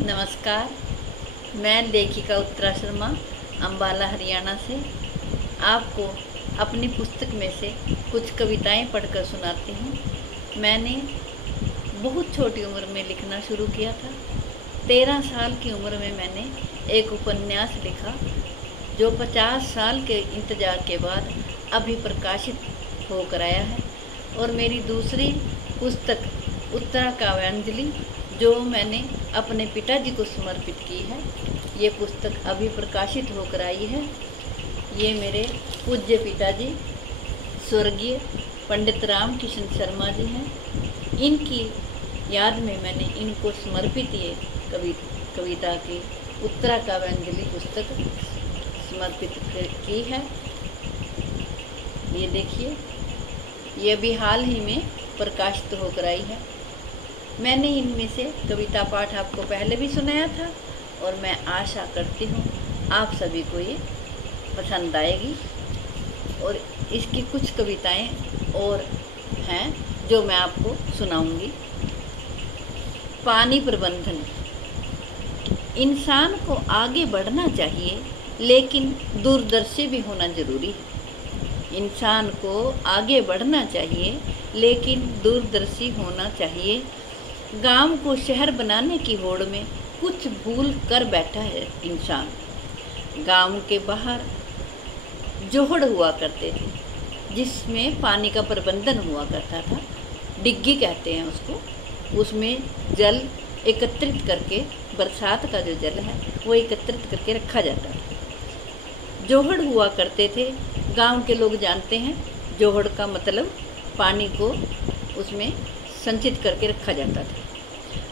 नमस्कार। मैं लेखिका उत्तरा शर्मा अम्बाला हरियाणा से आपको अपनी पुस्तक में से कुछ कविताएं पढ़कर सुनाती हूँ। मैंने बहुत छोटी उम्र में लिखना शुरू किया था। 13 साल की उम्र में मैंने एक उपन्यास लिखा जो 50 साल के इंतज़ार के बाद अभी प्रकाशित होकर आया है। और मेरी दूसरी पुस्तक उत्तरा काव्यांजलि जो मैंने अपने पिताजी को समर्पित की है, ये पुस्तक अभी प्रकाशित होकर आई है। ये मेरे पूज्य पिताजी स्वर्गीय पंडित राम किशन शर्मा जी हैं। इनकी याद में मैंने इनको समर्पित ये कविता की उत्तरा काव्यांजलि पुस्तक समर्पित की है। ये देखिए, ये अभी हाल ही में प्रकाशित होकर आई है। मैंने इनमें से कविता पाठ आपको पहले भी सुनाया था और मैं आशा करती हूँ आप सभी को ये पसंद आएगी। और इसकी कुछ कविताएं और हैं जो मैं आपको सुनाऊंगी। पानी प्रबंधन। इंसान को आगे बढ़ना चाहिए लेकिन दूरदर्शी भी होना जरूरी है। इंसान को आगे बढ़ना चाहिए लेकिन दूरदर्शी होना चाहिए। गांव को शहर बनाने की होड़ में कुछ भूल कर बैठा है इंसान। गांव के बाहर जोहड़ हुआ करते थे जिसमें पानी का प्रबंधन हुआ करता था। डिग्गी कहते हैं उसको। उसमें जल एकत्रित करके, बरसात का जो जल है वो एकत्रित करके रखा जाता था। जोहड़ हुआ करते थे। गांव के लोग जानते हैं जोहड़ का मतलब पानी को उसमें संचित करके रखा जाता था।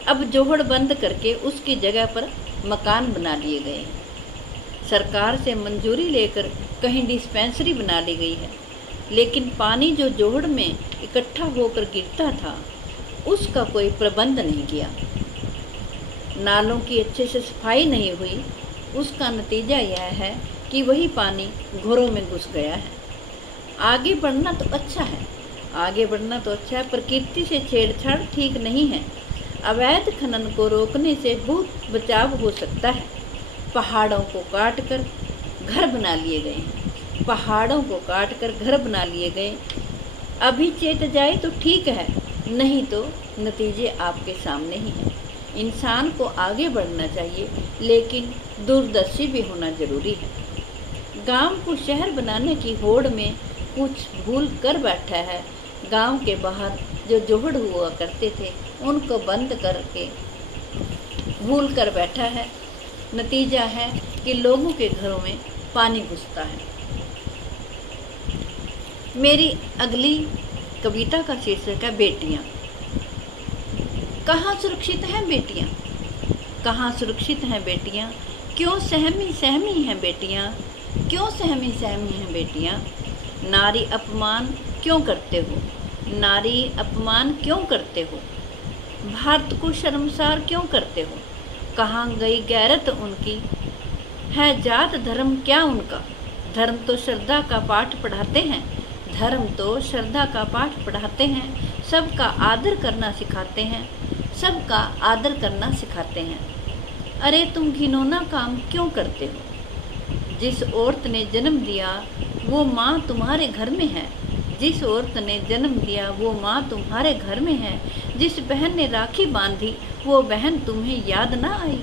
अब जोहड़ बंद करके उसकी जगह पर मकान बना लिए गए हैं। सरकार से मंजूरी लेकर कहीं डिस्पेंसरी बना ली गई है, लेकिन पानी जो जोहड़ में इकट्ठा होकर गिरता था उसका कोई प्रबंध नहीं किया। नालों की अच्छे से सफाई नहीं हुई। उसका नतीजा यह है कि वही पानी घरों में घुस गया है। आगे बढ़ना तो अच्छा है, आगे बढ़ना तो अच्छा है। प्रकृति से छेड़छाड़ ठीक नहीं है। अवैध खनन को रोकने से बहुत बचाव हो सकता है। पहाड़ों को काट कर घर बना लिए गए हैं। पहाड़ों को काट कर घर बना लिए गए। अभी चेत जाए तो ठीक है, नहीं तो नतीजे आपके सामने ही हैं। इंसान को आगे बढ़ना चाहिए लेकिन दूरदर्शी भी होना जरूरी है। गांव को शहर बनाने की होड़ में कुछ भूल कर बैठा है। गांव के बाहर जो जोहड़ हुआ करते थे उनको बंद करके भूल कर बैठा है। नतीजा है कि लोगों के घरों में पानी घुसता है। मेरी अगली कविता का शीर्षक है बेटियां। कहाँ सुरक्षित हैं बेटियां? कहाँ सुरक्षित हैं बेटियां? क्यों सहमी सहमी हैं बेटियां? क्यों सहमी सहमी हैं बेटियां? नारी अपमान क्यों करते हो? नारी अपमान क्यों करते हो? भारत को शर्मसार क्यों करते हो? कहाँ गई गैरत उनकी? है जात धर्म क्या उनका? धर्म तो श्रद्धा का पाठ पढ़ाते हैं। धर्म तो श्रद्धा का पाठ पढ़ाते हैं। सबका आदर करना सिखाते हैं। सबका आदर करना सिखाते हैं। अरे तुम घिनौना काम क्यों करते हो? जिस औरत ने जन्म दिया वो माँ तुम्हारे घर में है। जिस औरत ने जन्म दिया वो माँ तुम्हारे घर में है। जिस बहन ने राखी बांधी वो बहन तुम्हें याद ना आई।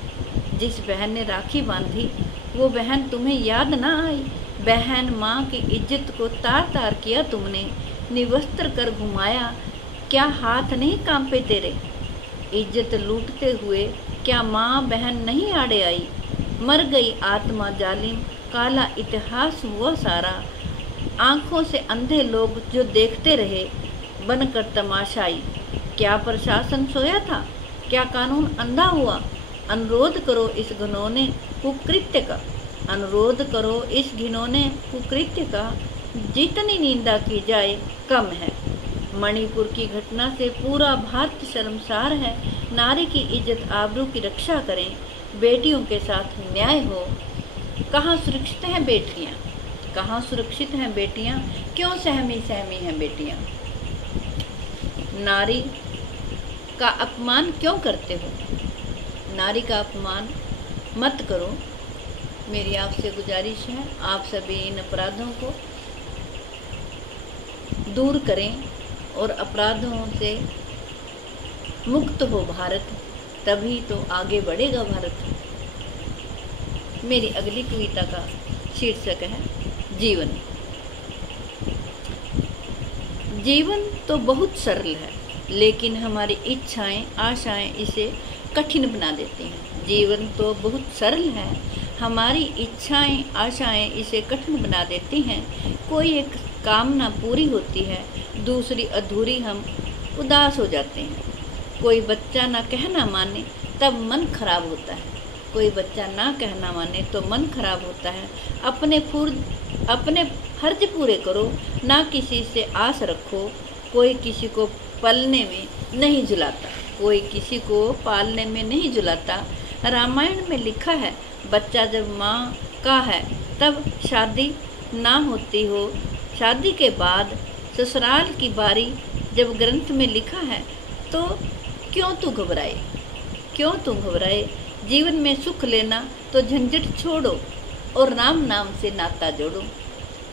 जिस बहन ने राखी बांधी वो बहन तुम्हें याद ना आई। बहन माँ की इज्जत को तार तार किया तुमने, निवस्त्र कर घुमाया, क्या हाथ नहीं कांपे तेरे? इज्जत लूटते हुए क्या माँ बहन नहीं आड़े आई? मर गई आत्मा जालिम, काला इतिहास हुआ सारा। आंखों से अंधे लोग जो देखते रहे बनकर तमाशाई। क्या प्रशासन सोया था? क्या कानून अंधा हुआ? अनुरोध करो इस घिनौने कुकृत्य का। अनुरोध करो इस घिनौने कुकृत्य का। जितनी निंदा की जाए कम है। मणिपुर की घटना से पूरा भारत शर्मसार है। नारी की इज्जत आबरू की रक्षा करें। बेटियों के साथ न्याय हो। कहाँ सुरक्षित हैं बेटियाँ? कहाँ सुरक्षित हैं बेटियाँ? क्यों सहमी सहमी हैं बेटियाँ? नारी का अपमान क्यों करते हो? नारी का अपमान मत करो। मेरी आपसे गुजारिश है, आप सभी इन अपराधों को दूर करें और अपराधों से मुक्त हो भारत, तभी तो आगे बढ़ेगा भारत। मेरी अगली कविता का शीर्षक है जीवन। जीवन तो बहुत सरल है, लेकिन हमारी इच्छाएं आशाएं इसे कठिन बना देती हैं। जीवन तो बहुत सरल है, हमारी इच्छाएं आशाएं इसे कठिन बना देती हैं। कोई एक कामना पूरी होती है, दूसरी अधूरी, हम उदास हो जाते हैं। कोई बच्चा ना कहना माने तब मन खराब होता है। कोई बच्चा ना कहना माने तो मन खराब होता है। अपने फर्ज पूरे करो, ना किसी से आस रखो। कोई किसी को पलने में नहीं झुलाता, कोई किसी को पालने में नहीं झुलाता। रामायण में लिखा है, बच्चा जब माँ का है तब शादी ना होती हो, शादी के बाद ससुराल की बारी। जब ग्रंथ में लिखा है तो क्यों तू घबराए, क्यों तू घबराए। जीवन में सुख लेना तो झंझट छोड़ो और राम नाम से नाता जोड़ो।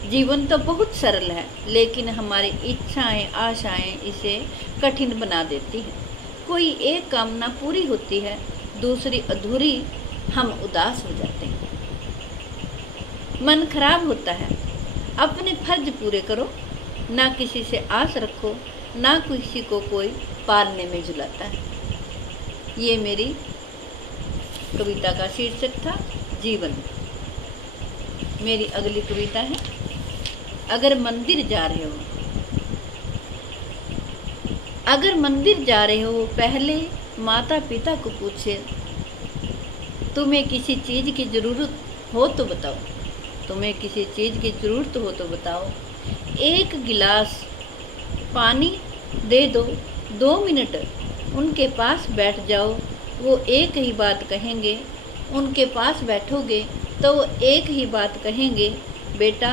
जीवन तो बहुत सरल है, लेकिन हमारी इच्छाएं आशाएं इसे कठिन बना देती हैं। कोई एक कामना पूरी होती है, दूसरी अधूरी, हम उदास हो जाते हैं। मन खराब होता है। अपने फर्ज पूरे करो, ना किसी से आस रखो, ना किसी को कोई पालने में झुलाता है। ये मेरी कविता का शीर्षक था जीवन। मेरी अगली कविता है, अगर मंदिर जा रहे हो। अगर मंदिर जा रहे हो, पहले माता पिता को पूछे, तुम्हें किसी चीज़ की ज़रूरत हो तो बताओ, तुम्हें किसी चीज़ की ज़रूरत हो तो बताओ। एक गिलास पानी दे दो, 2 मिनट उनके पास बैठ जाओ, वो एक ही बात कहेंगे। उनके पास बैठोगे तो वो एक ही बात कहेंगे, बेटा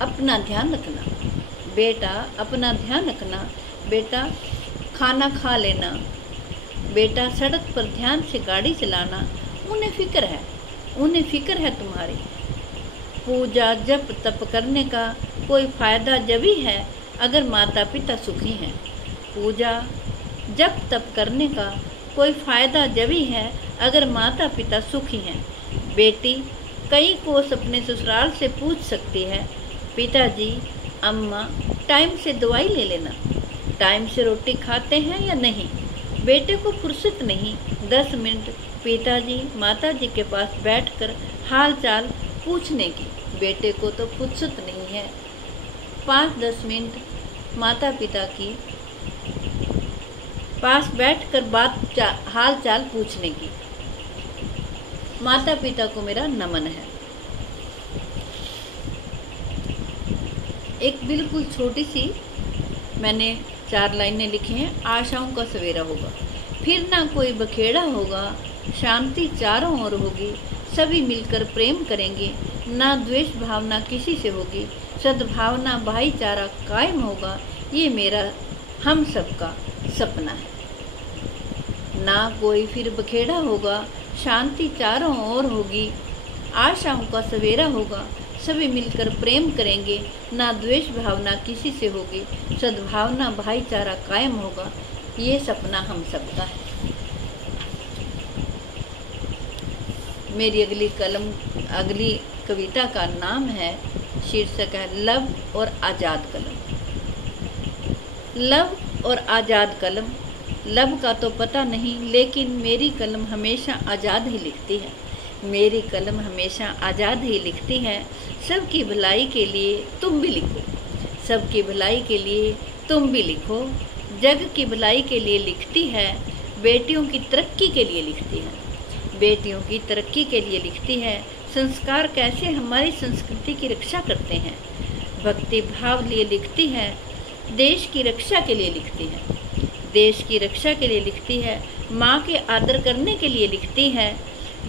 अपना ध्यान रखना, बेटा अपना ध्यान रखना, बेटा खाना खा लेना, बेटा सड़क पर ध्यान से गाड़ी चलाना। उन्हें फिक्र है, उन्हें फिक्र है तुम्हारी। पूजा जप तप करने का कोई फ़ायदा जब ही है अगर माता पिता सुखी हैं। पूजा जप तप करने का कोई फ़ायदा जब ही है अगर माता पिता सुखी हैं। बेटी कई कोस अपने ससुराल से पूछ सकती है, पिताजी अम्मा टाइम से दवाई ले लेना, टाइम से रोटी खाते हैं या नहीं। बेटे को फुर्सत नहीं 10 मिनट पिताजी माताजी के पास बैठकर हाल चाल पूछने की। बेटे को तो फुर्सत नहीं है 5-10 मिनट माता पिता की पास बैठकर हाल चाल पूछने की। माता पिता को मेरा नमन है। एक बिल्कुल छोटी सी मैंने 4 लाइनें लिखी हैं। आशाओं का सवेरा होगा, फिर ना कोई बखेड़ा होगा, शांति चारों ओर होगी, सभी मिलकर प्रेम करेंगे, ना द्वेष भावना किसी से होगी, सद्भावना भाईचारा कायम होगा। ये मेरा हम सबका सपना है। ना कोई फिर बखेड़ा होगा, शांति चारों ओर होगी, आशाओं का सवेरा होगा, सभी मिलकर प्रेम करेंगे, ना द्वेष भावना किसी से होगी, सद्भावना भाईचारा कायम होगा। ये सपना हम सबका है। मेरी अगली कविता का नाम है, शीर्षक है लव और आज़ाद कलम। लव और आज़ाद कलम। लव का तो पता नहीं, लेकिन मेरी कलम हमेशा आज़ाद ही लिखती है। मेरी कलम हमेशा आज़ाद ही लिखती है। सबकी भलाई के लिए तुम भी लिखो, सबकी भलाई के लिए तुम भी लिखो। जग की भलाई के लिए लिखती है, बेटियों की तरक्की के लिए लिखती है, बेटियों की तरक्की के लिए लिखती है। संस्कार कैसे हमारी संस्कृति की रक्षा करते हैं, भक्ति भाव लिए लिखती है। देश की रक्षा के लिए लिखती है, देश की रक्षा के लिए लिखती है। माँ के आदर करने के लिए लिखती है।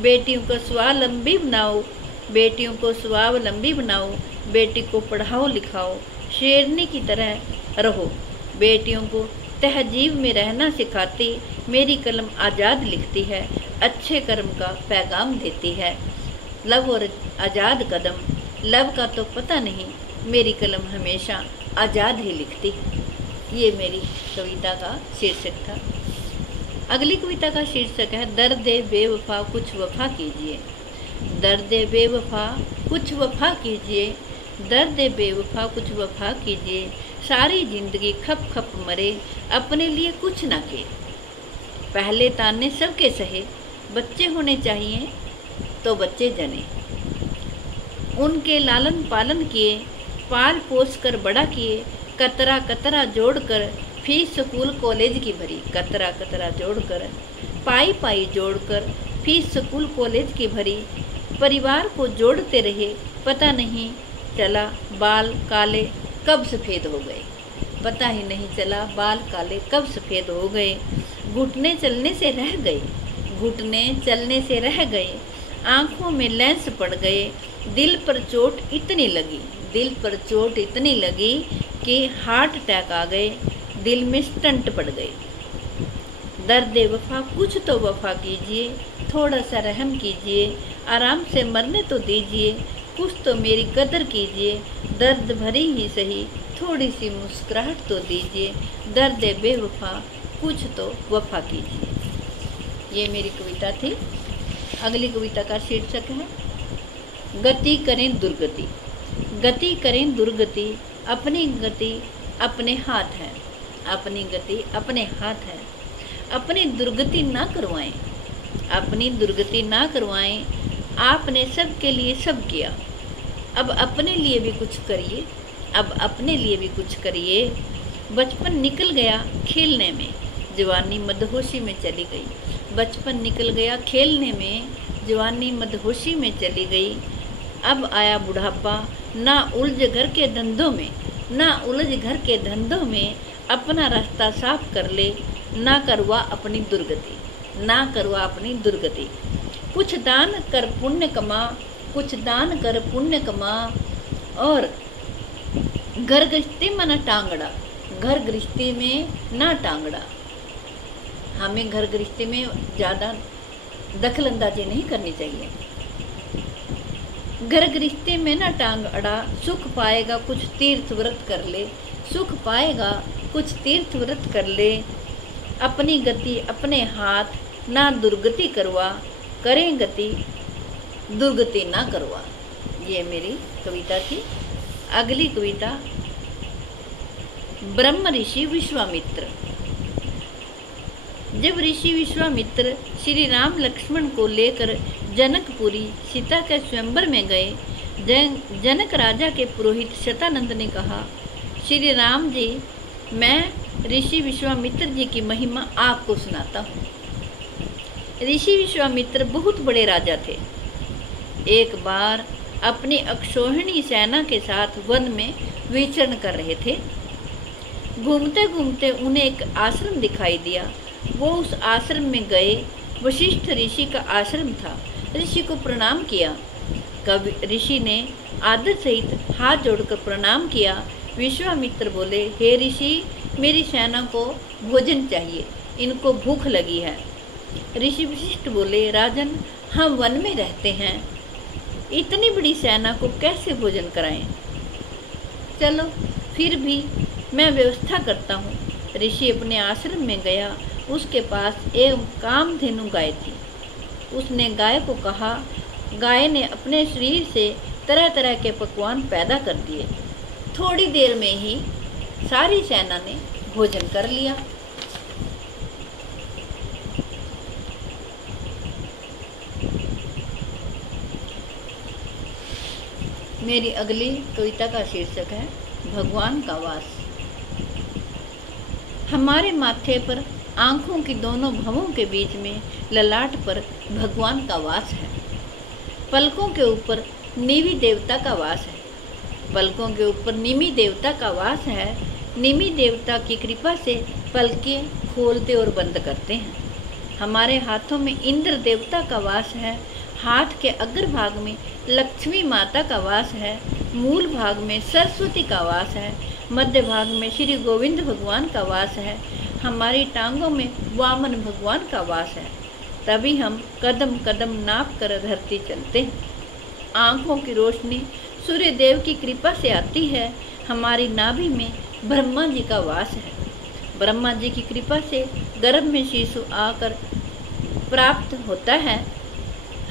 बेटियों को स्वावलंबी बनाओ, बेटियों को स्वावलंबी बनाओ, बेटी को पढ़ाओ लिखाओ, शेरनी की तरह रहो, बेटियों को तहजीब में रहना सिखाती, मेरी कलम आज़ाद लिखती है, अच्छे कर्म का पैगाम देती है। लव और आज़ाद कदम, लव का तो पता नहीं, मेरी कलम हमेशा आज़ाद ही लिखती है। ये मेरी कविता का शीर्षक था। अगली कविता का शीर्षक है दर्द बेवफा कुछ वफा कीजिए। दर्द बेवफा कुछ वफा कीजिए, दर्द बेवफा कुछ वफा कीजिए, सारी जिंदगी खप खप मरे, अपने लिए कुछ ना किए। पहले ताने सबके सहे, बच्चे होने चाहिए तो बच्चे जने। उनके लालन पालन किए, पाल पोस कर बड़ा किए, कतरा कतरा जोड़कर फीस स्कूल कॉलेज की भरी। कतरा कतरा जोड़कर पाई पाई जोड़कर फीस स्कूल कॉलेज की भरी। परिवार को जोड़ते रहे, पता नहीं चला बाल काले कब सफ़ेद हो गए। पता ही नहीं चला बाल काले कब सफ़ेद हो गए। घुटने चलने से रह गए, घुटने चलने से रह गए, आँखों में लेंस पड़ गए। दिल पर चोट इतनी लगी, दिल पर चोट इतनी लगी कि हार्ट अटैक आ गए, दिल में स्टंट पड़ गए। दर्द वफा कुछ तो वफा कीजिए, थोड़ा सा रहम कीजिए, आराम से मरने तो दीजिए, कुछ तो मेरी कदर कीजिए। दर्द भरी ही सही, थोड़ी सी मुस्कुराहट तो दीजिए, दर्द बेवफा कुछ तो वफा कीजिए। ये मेरी कविता थी। अगली कविता का शीर्षक है गति करें दुर्गति। गति करें दुर्गति, अपनी गति अपने हाथ है, अपनी गति अपने हाथ है। अपनी दुर्गति ना करवाएं, अपनी दुर्गति ना करवाएं। आपने सबके लिए सब किया, अब अपने लिए भी कुछ करिए, अब अपने लिए भी कुछ करिए। बचपन निकल गया खेलने में, जवानी मदहोशी में चली गई। बचपन निकल गया खेलने में, जवानी मदहोशी में चली गई। अब आया बुढ़ापा, ना उलझ घर के धंधों में, ना उलझ घर के धंधों में। अपना रास्ता साफ कर ले, ना करवा अपनी दुर्गति, ना करवा अपनी दुर्गति। कुछ दान कर पुण्य कमा, कुछ दान कर पुण्य कमा, और घर गृहस्थी में न टांगड़ा, घर गृहस्थी में ना टांगड़ा। हमें घर गृहस्थी में ज़्यादा दखल अंदाजी नहीं करनी चाहिए। घर गृहस्थी में ना टांग अड़ा, सुख पाएगा कुछ तीर्थ व्रत कर ले, सुख पाएगा कुछ तीर्थ व्रत कर ले। अपनी गति अपने हाथ, ना दुर्गति करवा, करें गति दुर्गति ना करवा। ये मेरी कविता थी। अगली कविता ब्रह्म ऋषि विश्वामित्र। जब ऋषि विश्वामित्र श्री राम लक्ष्मण को लेकर जनकपुरी सीता के स्वयंवर में गए, जनक राजा के पुरोहित शतानंद ने कहा, श्री राम जी, मैं ऋषि विश्वामित्र जी की महिमा आपको सुनाता हूँ। ऋषि विश्वामित्र बहुत बड़े राजा थे। एक बार अपनी अक्षौहिणी सेना के साथ वन में विचरण कर रहे थे। घूमते घूमते उन्हें एक आश्रम दिखाई दिया। वो उस आश्रम में गए। वशिष्ठ ऋषि का आश्रम था। ऋषि को प्रणाम किया। कवि ऋषि ने आदर सहित हाथ जोड़कर प्रणाम किया। विश्वामित्र बोले, हे ऋषि, मेरी सेना को भोजन चाहिए, इनको भूख लगी है। ऋषि वशिष्ठ बोले, राजन, हम वन में रहते हैं, इतनी बड़ी सेना को कैसे भोजन कराएं? चलो फिर भी मैं व्यवस्था करता हूँ। ऋषि अपने आश्रम में गया। उसके पास एक कामधेनु गाय थी। उसने गाय को कहा, गाय ने अपने शरीर से तरह तरह के पकवान पैदा कर दिए। थोड़ी देर में ही सारी सेना ने भोजन कर लिया। मेरी अगली कविता का शीर्षक है भगवान का वास। हमारे माथे पर, आँखों की दोनों भवों के बीच में, ललाट पर भगवान का वास है। पलकों के ऊपर निमि देवता का वास है। पलकों के ऊपर निमि देवता का वास है। निमि देवता की कृपा से पलकें खोलते और बंद करते हैं। हमारे हाथों में इंद्र देवता का वास है। हाथ के अग्रभाग में लक्ष्मी माता का वास है। मूल भाग में सरस्वती का वास है। मध्य भाग में श्री गोविंद भगवान का वास है। हमारी टांगों में वामन भगवान का वास है, तभी हम कदम कदम नाप कर धरती चलते हैं। आँखों की रोशनी सूर्य देव की कृपा से आती है। हमारी नाभि में ब्रह्मा जी का वास है। ब्रह्मा जी की कृपा से गर्भ में शिशु आकर प्राप्त होता है।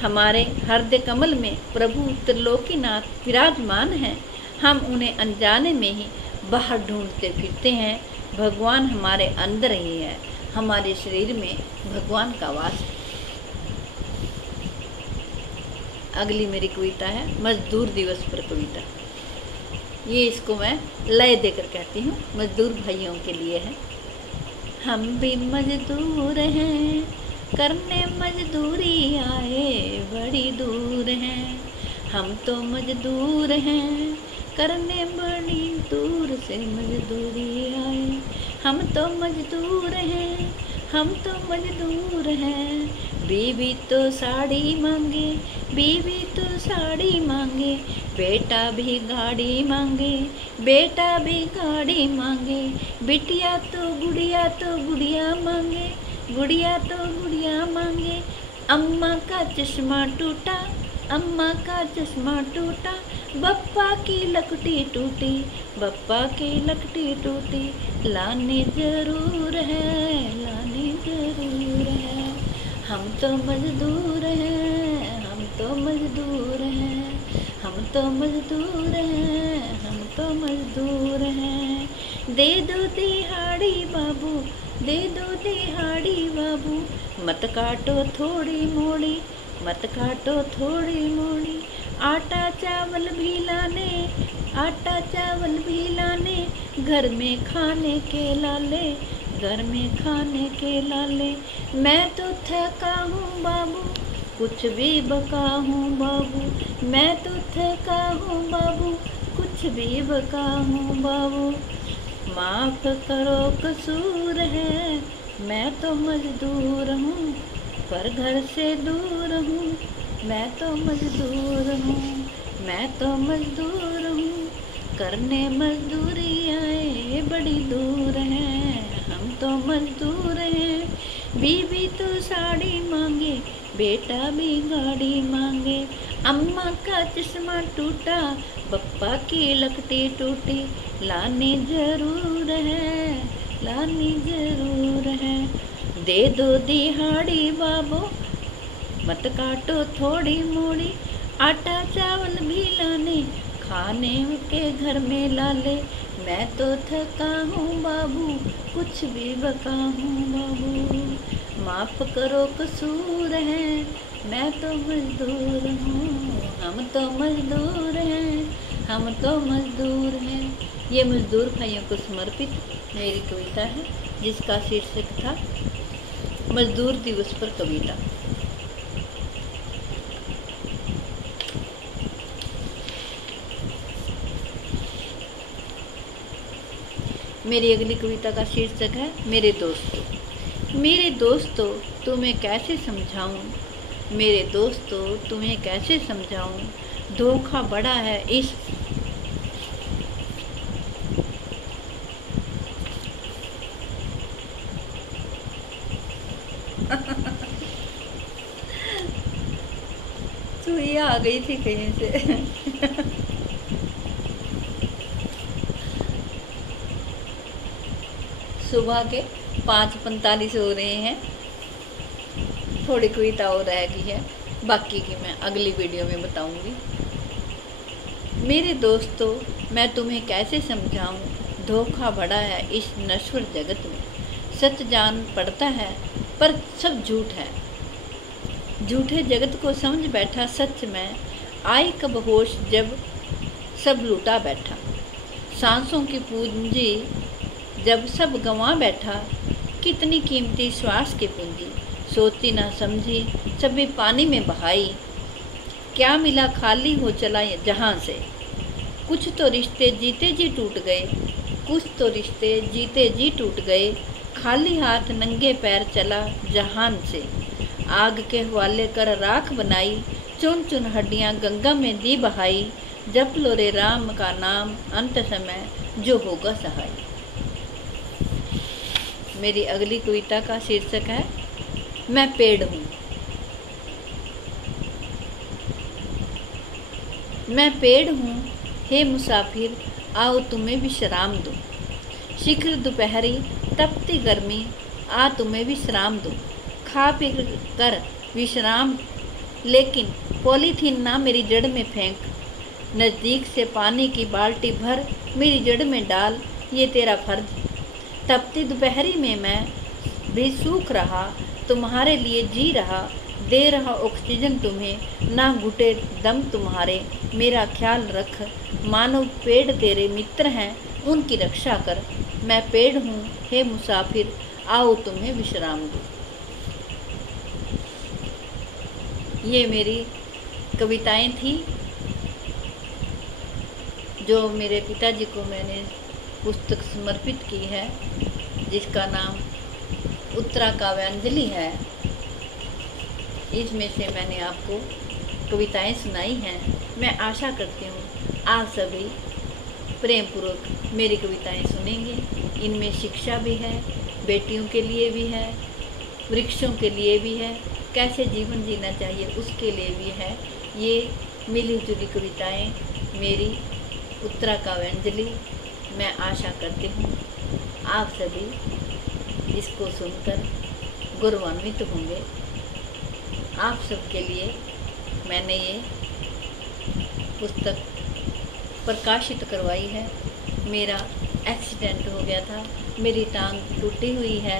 हमारे हृदय कमल में प्रभु त्रिलोकीनाथ विराजमान हैं। हम उन्हें अनजाने में ही बाहर ढूंढते फिरते हैं। भगवान हमारे अंदर ही है, हमारे शरीर में भगवान का वास है। अगली मेरी कविता है मजदूर दिवस पर कविता। ये इसको मैं लय देकर कहती हूँ, मजदूर भाइयों के लिए है। हम भी मजदूर हैं, करने मजदूरी आए बड़ी दूर हैं। हम तो मजदूर हैं, करने बड़ी दूर से मजदूरी आए। हम तो मजदूर हैं, हम तो मजदूर हैं। बीवी तो साड़ी मांगे, बीवी तो साड़ी मांगे। बेटा भी गाड़ी मांगे, बेटा भी गाड़ी मांगे। बिटिया तो गुड़िया मांगे, गुड़िया तो गुड़िया मांगे। अम्मा का चश्मा टूटा, अम्मा का चश्मा टूटा। बप्पा की लकड़ी टूटी, बप्पा की लकड़ी टूटी। लानी जरूर है, लानी जरूर है। हम तो मजदूर हैं, हम तो मजदूर हैं। हम तो मजदूर हैं, हम तो मजदूर हैं। दे दो दिहाड़ी बाबू, दे दो दिहाड़ी बाबू। मत काटो थोड़ी मोड़ी, मत काटो थोड़ी मोड़ी। आटा चावल भी लाने, आटा चावल भी लाने। घर में खाने के लाले, घर में खाने के लाले। मैं तो थका हूँ बाबू, कुछ भी बका हूँ बाबू। मैं तो थका हूँ बाबू, कुछ भी बका हूँ बाबू। माफ करो कसूर है, मैं तो मजदूर हूँ, पर घर से दूर हूँ। मैं तो मजदूर हूँ, मैं तो मजदूर हूँ। करने मजदूरी आए बड़ी दूर हैं। हम तो मजदूर हैं। बीवी तो साड़ी मांगे, बेटा भी गाड़ी मांगे। अम्मा का चश्मा टूटा, पप्पा की लकड़ी टूटी। लानी जरूर है, लानी जरूर है। दे दो दिहाड़ी बाबू, मत काटो थोड़ी मोड़ी। आटा चावल भी लाने, खाने के घर में लाले। मैं तो थका हूँ बाबू, कुछ भी बका हूँ बाबू। माफ करो कसूर है, मैं तो मजदूर हूँ। हम तो मजदूर हैं, हम तो मजदूर हैं। ये मजदूर भाइयों को समर्पित मेरी कविता है, जिसका शीर्षक था मजदूर दिवस पर कविता। मेरी अगली कविता का शीर्षक है मेरे दोस्तों। मेरे दोस्तों तुम्हें कैसे समझाऊं, मेरे दोस्तों तुम्हें कैसे समझाऊं। धोखा बड़ा है इस सुई आ गई थी कहीं से। सुबह के 5:45 हो रहे हैं। थोड़ी कविता और रह गई है, बाकी की मैं अगली वीडियो में बताऊंगी। मेरे दोस्तों मैं तुम्हें कैसे समझाऊं, धोखा बड़ा है इस नश्वर जगत में। सच जान पड़ता है पर सब झूठ है। झूठे जगत को समझ बैठा सच में। आई कब होश जब सब लूटा बैठा। सांसों की पूंजी जब सब गंवा बैठा। कितनी कीमती श्वास की पूंजी सोची ना समझी, सभी पानी में बहाई। क्या मिला खाली हो चला जहां से। कुछ तो रिश्ते जीते जी टूट गए, कुछ तो रिश्ते जीते जी टूट गए। खाली हाथ नंगे पैर चला जहान से। आग के हवाले कर राख बनाई, चुन चुन हड्डियां गंगा में दी बहाई। जप लो रे राम का नाम अंत समय जो होगा सहाय। मेरी अगली कविता का शीर्षक है मैं पेड़ हूँ। मैं पेड़ हूँ, हे मुसाफिर, आओ तुम्हें विश्राम दूँ। शीघ्र दोपहरी तपती गर्मी, आ तुम्हें विश्राम दूँ। खा पी कर विश्राम, लेकिन पॉलीथीन ना मेरी जड़ में फेंक। नज़दीक से पानी की बाल्टी भर मेरी जड़ में डाल, ये तेरा फर्ज। तपती दोपहरी में मैं भी सूख रहा, तुम्हारे लिए जी रहा, दे रहा ऑक्सीजन तुम्हें, ना घुटे दम तुम्हारे। मेरा ख्याल रख, मानो पेड़ तेरे मित्र हैं, उनकी रक्षा कर। मैं पेड़ हूँ, हे मुसाफिर, आओ तुम्हें विश्राम दूँ। ये मेरी कविताएं थी जो मेरे पिताजी को मैंने पुस्तक समर्पित की है, जिसका नाम उत्तरा काव्यांजलि है। इसमें से मैंने आपको कविताएं सुनाई हैं। मैं आशा करती हूँ आप सभी प्रेम पूर्वक मेरी कविताएं सुनेंगे। इनमें शिक्षा भी है, बेटियों के लिए भी है, वृक्षों के लिए भी है, कैसे जीवन जीना चाहिए उसके लिए भी है। ये मिली जुली कविताएं मेरी उत्तरा काव्यांजलि। मैं आशा करती हूँ आप सभी इसको सुनकर गौरवान्वित होंगे। आप सबके लिए मैंने ये पुस्तक प्रकाशित करवाई है। मेरा एक्सीडेंट हो गया था, मेरी टांग टूटी हुई है,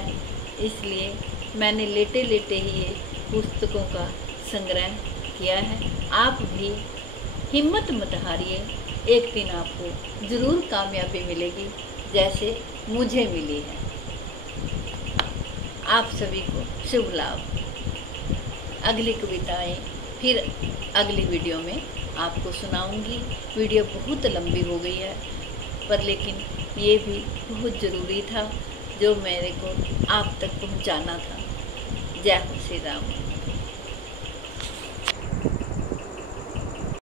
इसलिए मैंने लेटे लेटे ही ये पुस्तकों का संग्रह किया है। आप भी हिम्मत मत हारिए, एक दिन आपको ज़रूर कामयाबी मिलेगी जैसे मुझे मिली है। आप सभी को शुभ लाभ। अगली कविताएं फिर अगली वीडियो में आपको सुनाऊंगी। वीडियो बहुत लंबी हो गई है, पर लेकिन ये भी बहुत ज़रूरी था जो मेरे को आप तक पहुंचाना था। जय हो श्री राम।